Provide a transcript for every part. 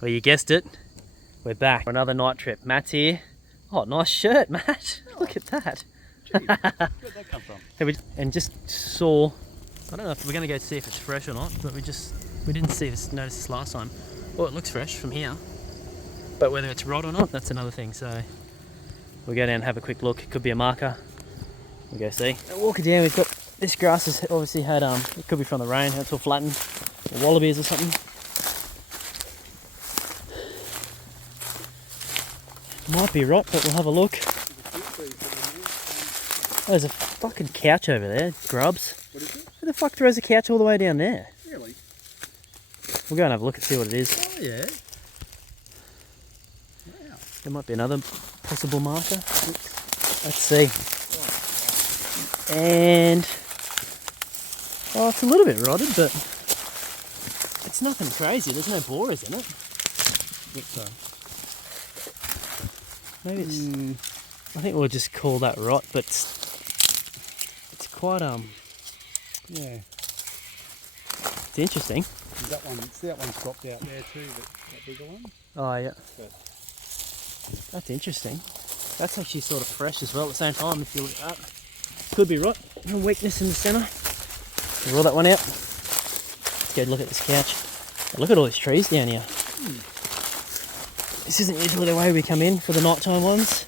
Well, you guessed it. We're back for another night trip. Matt's here. Oh, nice shirt, Matt. Look at that. Gee, where'd that come from? And just saw, I don't know if we're going to go see if it's fresh or not, but we didn't notice this last time. Well, it looks fresh from here, but whether it's rot or not, that's another thing. So we'll go down and have a quick look. It could be a marker. We'll go see. Walking down, we've got this grass has obviously had, it could be from the rain, it's all flattened, or wallabies or something. Might be rot, but we'll have a look. There's a fucking couch over there, grubs. What is it? Who the fuck throws a couch all the way down there? Really? We'll go and have a look and see what it is. Oh yeah. Wow. There might be another possible marker. Let's see. And oh, it's a little bit rotted, but it's nothing crazy. There's no borers in it. So. Maybe it's. I think we'll just call that rot, but it's quite Yeah. It's interesting. That one. See that one's dropped out there too. That bigger one. Oh yeah. But That's interesting. That's actually sort of fresh as well at the same time. If you look at that, could be rot. And weakness in the centre. We'll roll that one out. Let's go look at this couch. Look at all these trees down here. This isn't usually the way we come in for the nighttime ones.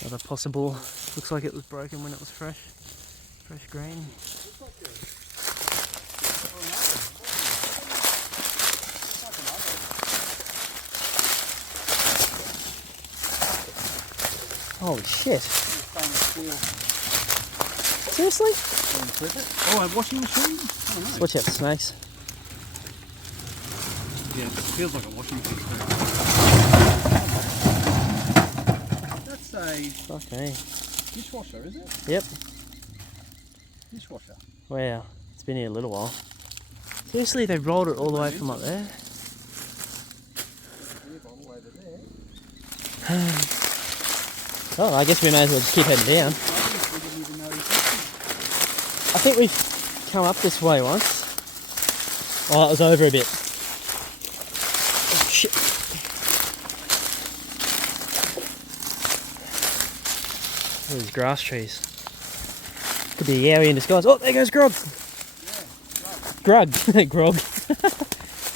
Another possible, looks like it was broken when it was fresh green. Holy shit. Seriously? Oh, a washing machine? I don't know. Watch out for snakes. Yeah, it feels like a washing machine. That's a Okay. dishwasher, is it? Yep. Dishwasher. Wow. It's been here a little while. Seriously, they rolled it all the way from up there? All the way to there. Oh, I guess we may as well just keep heading down. We didn't even know I think we've come up this way once. Oh, it was over a bit. Oh, shit. These grass trees. Could be a yowie in disguise. Oh, there goes Grog. Grug. Grog.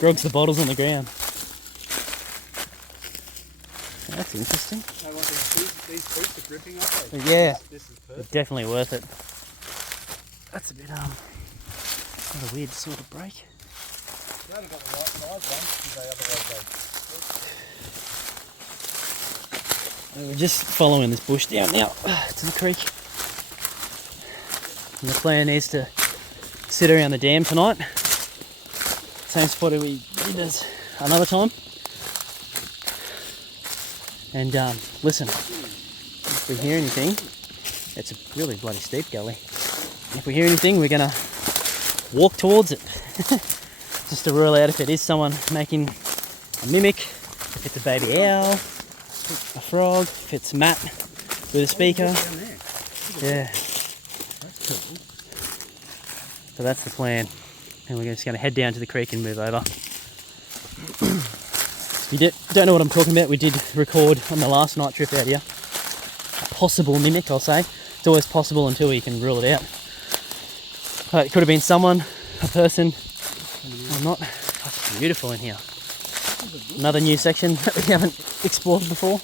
Grog's the bottles on the ground. That's interesting. So what, these fruits are gripping up. Yeah. This is perfect. Definitely worth it. That's a bit not a weird sort of break. You only got the right size ones because they otherwise We're just following this bush down now to the creek. And the plan is to sit around the dam tonight. Same spot we did as another time. And listen, if we hear anything, it's a really bloody steep gully. If we hear anything, we're gonna walk towards it. Just to rule out if it is someone making a mimic, if it's a baby owl, a frog, if it's Matt with a speaker. Yeah. That's cool. So that's the plan. And we're just going to head down to the creek and move over. You don't know what I'm talking about. We did record on the last night trip out here. A possible mimic, I'll say. It's always possible until we can rule it out. It could have been someone, a person, or not. It's beautiful in here. Another new section that we haven't explored before.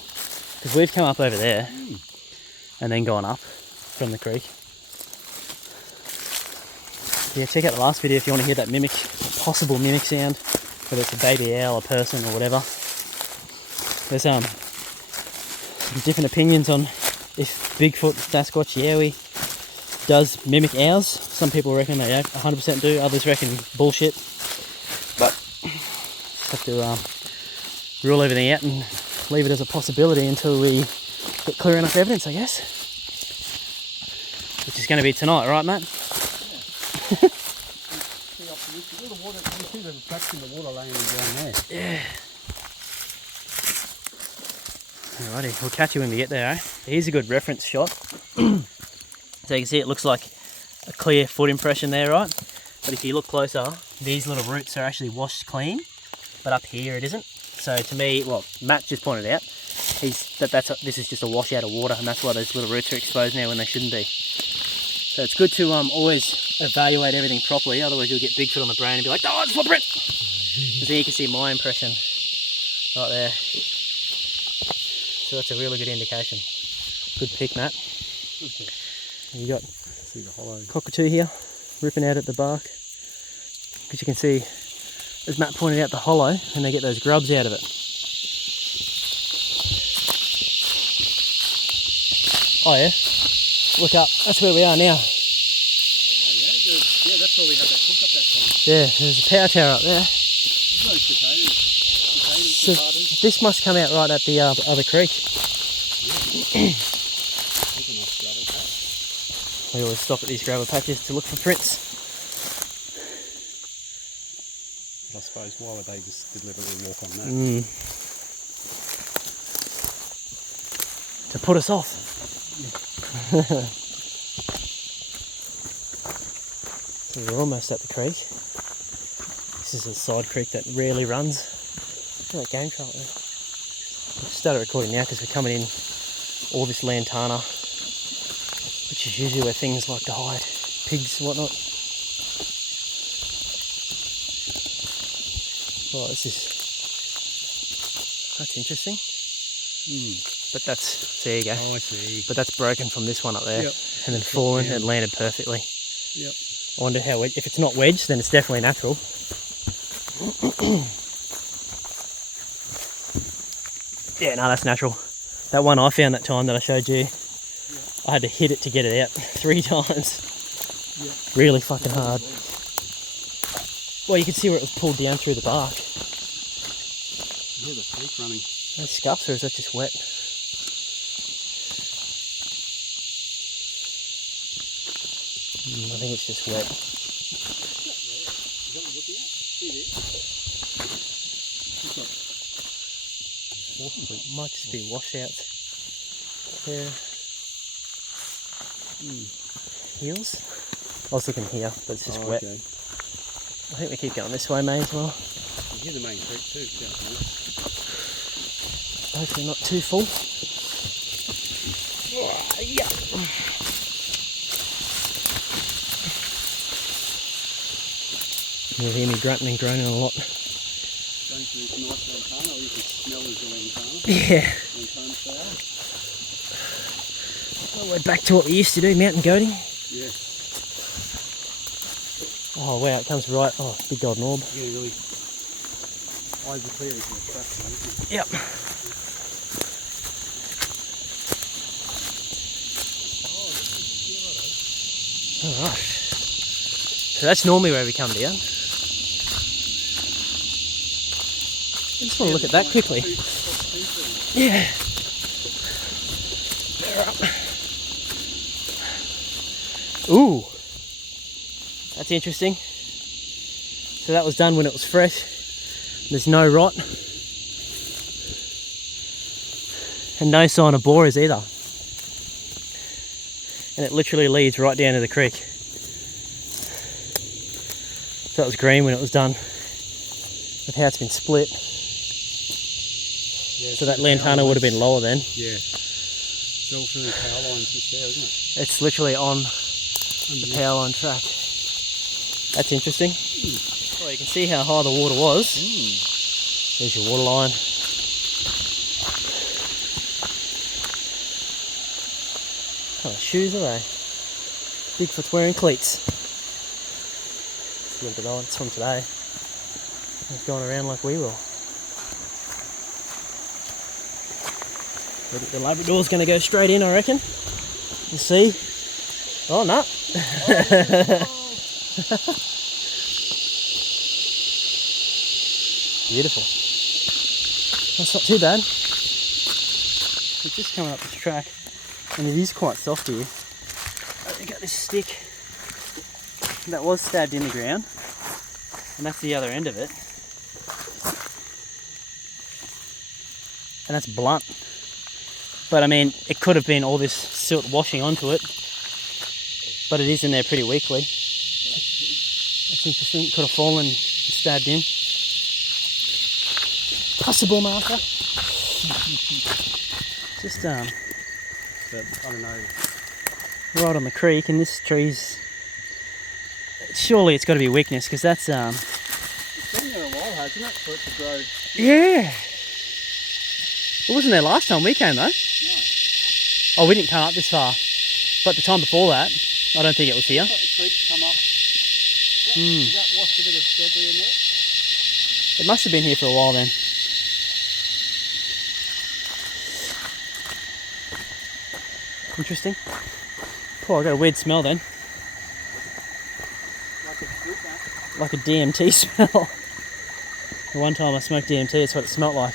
Because we've come up over there and then gone up from the creek. Yeah, check out the last video if you want to hear that mimic, possible mimic sound, whether it's a baby owl, a person, or whatever. There's different opinions on if Bigfoot, Sasquatch, Yowie does mimic ours. Some people reckon they 100% do, others reckon bullshit. But just have to rule everything out and leave it as a possibility until we get clear enough evidence, I guess. Which is going to be tonight, right, Matt? You see the tracks in the water laying down there. Yeah. Alrighty, we'll catch you when we get there, eh? Here's a good reference shot. So you can see it looks like a clear foot impression there, right? But if you look closer, these little roots are actually washed clean, but up here it isn't. So to me, well, Matt just pointed out, this is just a washout of water, and that's why those little roots are exposed now when they shouldn't be. So it's good to always evaluate everything properly, otherwise you'll get Bigfoot on the brain and be like, oh, it's a footprint! And so you can see my impression right there. So that's a really good indication. Good pick, Matt. Okay. You got See the hollow cockatoo here, ripping out at the bark. Because you can see, as Matt pointed out, the hollow, and they get those grubs out of it. Oh yeah, look up, that's where we are now. Oh yeah, that's where we had that cook up that time. Yeah, there's a power tower up there. There's no cicadas. So this must come out right at the other creek. Yeah. There's a nice gravel patch. We always stop at these gravel patches to look for prints. I suppose why would they just deliberately walk on that? To put us off. So we're almost at the creek. This is a side creek that rarely runs. Look at that game trail there. We've started recording now because we're coming in all this lantana, which is usually where things like to hide, pigs and whatnot. Oh, that's interesting. But there you go. Oh, I see. But that's broken from this one up there, Yep. and then fallen and landed perfectly. Yep. I wonder how, if it's not wedged, then it's definitely natural. Yeah, no, that's natural. That one I found that time that I showed you, I had to hit it to get it out 3 times. Really fucking hard. Well, you can see where it was pulled down through the bark. Yeah, the creek running. Those scuffs, or is that just wet? I think it's just wet. Is that what you're looking at? See there? Might just be washouts. There. Heels? I was looking here, but it's just wet. Okay. I think we keep going this way, mate, as well. You hear the main creek too, down there. Hopefully not too full. Yeah. You'll hear me grunting and groaning a lot. Going through this nice lantana, or you can smell as the lantana. Yeah. Lantana flower. Well, we're back to what we used to do, mountain goating. Yeah. Oh wow, it comes right. Oh, big golden orb. Yeah, really. Eyes are clear as your track, isn't it? Yep. Alright. So that's normally where we come down. I just want to look at that quickly. Yeah. They're up. Ooh. That's interesting. So that was done when it was fresh. There's no rot. And no sign of borers either. And it literally leads right down to the creek. So that was green when it was done. With how it's been split. Yeah, so that lantana would have been lower then. Yeah. It's all through the power lines just there, isn't it? It's literally on the power line track. That's interesting. Well, you can see how high the water was. There's your water line. What kind of shoes are they? Bigfoot's wearing cleats. Let's look at the balance from today. He's going around like we will. The Labrador's going to go straight in, I reckon. You see? Oh, no. Beautiful. That's not too bad. We're just coming up this track, and it is quite soft here. I've got this stick that was stabbed in the ground, and that's the other end of it. And that's blunt. But I mean, it could have been all this silt washing onto it. But it is in there pretty weakly. That's interesting. Could have fallen and stabbed in. Possible marker. Just But I don't know. right on the creek, and this tree's surely it's got to be weakness because that's It's been there a while, hasn't it, for it to grow? yeah. It wasn't there last time we came though. No. Oh, we didn't come up this far, but the time before that, I don't think it was here. It's got the creek come up. Is that washed a bit of debris in there? It must have been here for a while then. Interesting. Oh, I got a weird smell then. Like it's good, man. Like a DMT smell. The one time I smoked DMT, it's what it smelled like.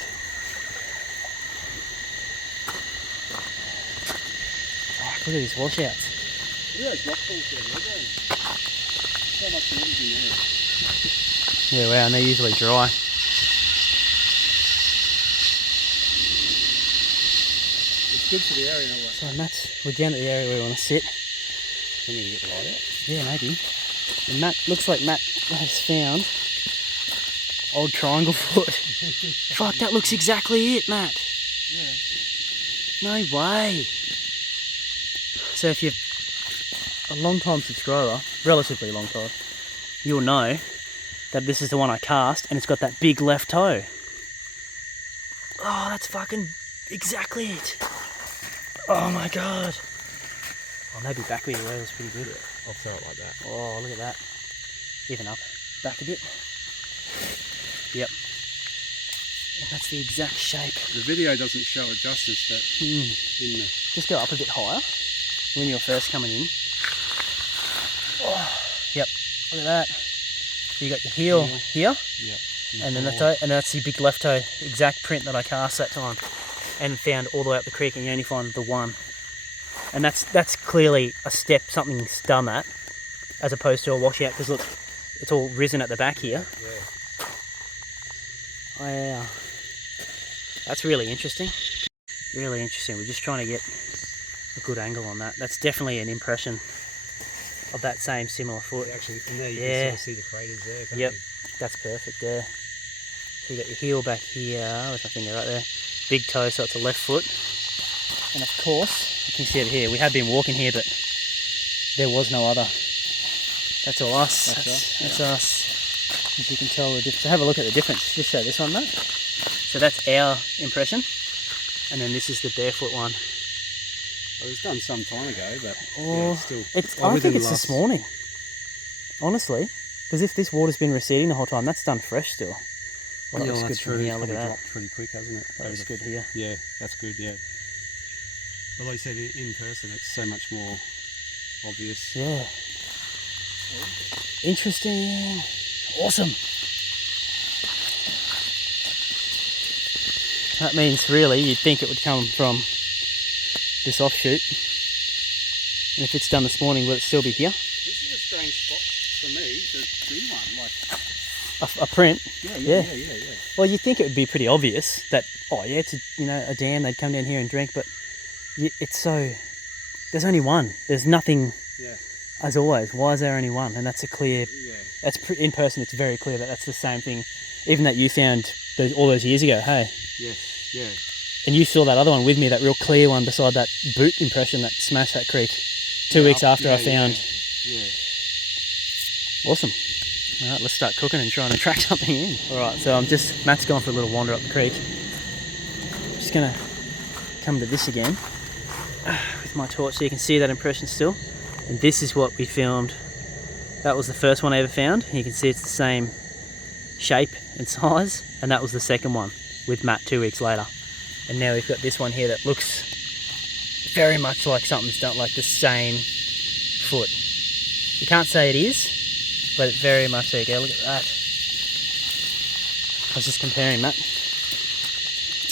Oh, look at these washouts. Look at those rock pools there, look at them. So much water in there. Yeah, wow, and they're usually dry. It's good for the area in a way. So Matt's, we're down at the area where we want to sit. Think we can get the light out? Yeah, maybe. And Matt, looks like Matt has found old triangle foot. Fuck, that looks exactly it, Matt. Yeah. No way. So if you're a long time subscriber, relatively long time, you'll know that this is the one I cast and it's got that big left toe. Oh, that's fucking exactly it. Oh my god. Oh, maybe back where you were was pretty good. I'll throw it like that. Oh, look at that. Even up. Back a bit. Yep. And that's the exact shape. The video doesn't show it justice, but in the... Just go up a bit higher when you're first coming in. Oh, yep. Look at that. So you got your heel here. Yep. And then the toe, and that's the big left toe, exact print that I cast that time and found all the way up the creek, and you only find the one. And that's clearly a step, something's done that, as opposed to a washout, because look, it's all risen at the back here. Yeah. Oh yeah. That's really interesting. Really interesting. We're just trying to get a good angle on that. That's definitely an impression of that same similar foot. Actually, from there you can sort of see the craters there, can't Yep. you? That's perfect there. So you got your heel back here, with my finger right there. Big toe, so it's a left foot. And of course, you can see it here. We have been walking here, but there was no other. That's all us. That's us. As you can tell the difference. So have a look at the difference. Just show this one, mate. So that's our impression. And then this is the barefoot one. It was done some time ago, but Oh, it's still... I think it's this morning. Honestly. Because if this water's been receding the whole time, that's done fresh still. Well, that looks good from here. Look at that. Dropped pretty quick, hasn't it? That looks good here. Yeah, that's good, yeah. Well, like you said, in person, it's so much more obvious. Yeah. Interesting. Awesome. That means really you'd think it would come from this offshoot. And if it's done this morning, will it still be here? This is a strange spot for me to see one. Like, A print? yeah. Well, you'd think it would be pretty obvious that, oh yeah, it's a dam, they'd come down here and drink, but it's so... There's only one. There's nothing, as always. Why is there only one? And that's a clear... That's in person, it's very clear that that's the same thing, even that you found all those years ago, hey? Yes, yeah. And you saw that other one with me, that real clear one beside that boot impression that smashed that creek 2 weeks after I found. Yeah. Awesome. All right, let's start cooking and trying to track something in. All right, so Matt's gone for a little wander up the creek. I'm just gonna come to this again with my torch so you can see that impression still. And this is what we filmed. That was the first one I ever found. You can see it's the same shape and size, and that was the second one with Matt 2 weeks later. And now we've got this one here that looks very much like something's done, like the same foot. You can't say it is, but it very much there you go. Look at that. I was just comparing, Matt.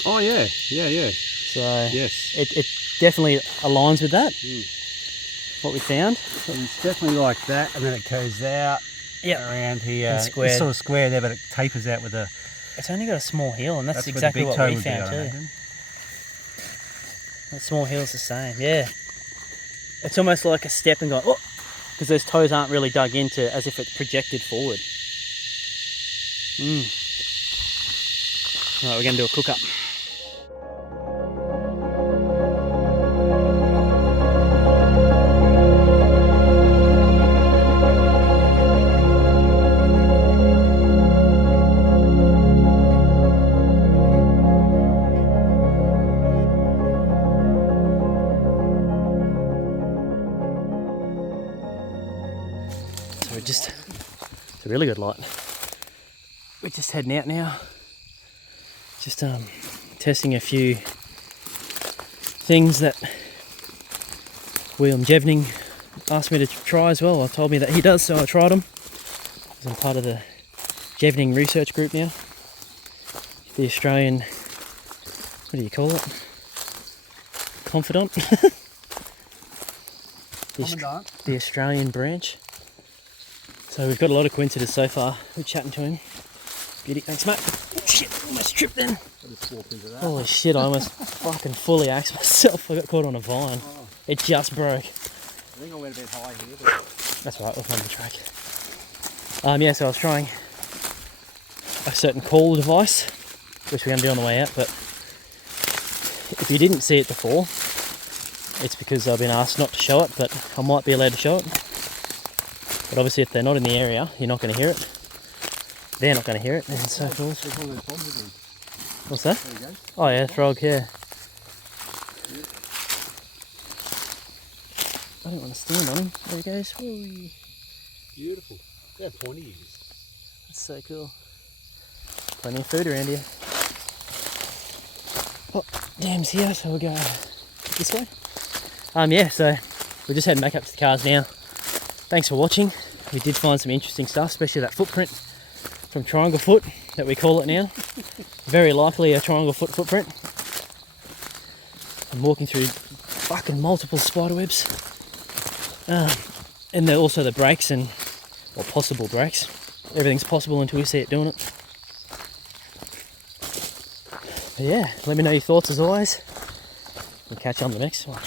Oh yeah. So yes, it definitely aligns with that. What we found. And it's definitely like that, and then it goes out around here. And squared. It's sort of square there, but it tapers out with a... It's only got a small heel, and that's where the exactly big what toe we would be, found I too. imagine. That small hill's the same, yeah. It's almost like a step and going, oh, because those toes aren't really dug into as if it's projected forward. Alright, we're going to do a cook up. It's a really good light. We're just heading out now. Just testing a few things that William Jevning asked me to try as well. I told me that he does, so I tried them. I'm part of the Jevning research group now. The Australian, what do you call it? Confidant? The Australian branch. So we've got a lot of coincidences so far. We're chatting to him. Beauty, thanks mate. Oh shit, almost tripped then. I just walked into that. Holy shit, I almost fucking fully axed myself. I got caught on a vine. Oh. It just broke. I think I went a bit high here. But... That's right, we'll find the track. Yeah, so I was trying a certain call device, which we're going to do on the way out, but if you didn't see it before, it's because I've been asked not to show it, but I might be allowed to show it. But obviously if they're not in the area, you're not going to hear it. They're not going to hear it, and so forth. What's that? There you go. Oh yeah, frog, yeah. I don't want to stand on him. There he goes. Whee. Beautiful. They're pointy ears. That's so cool. Plenty of food around here. Oh, dam's here, so we'll go this way. Yeah, so we're just heading back up to the cars now. Thanks for watching. We did find some interesting stuff, especially that footprint from Triangle Foot, that we call it now. Very likely a Triangle Foot footprint. I'm walking through fucking multiple spider webs. And also the brakes or possible brakes. Everything's possible until we see it doing it. But yeah, let me know your thoughts as always. We'll catch you on the next one.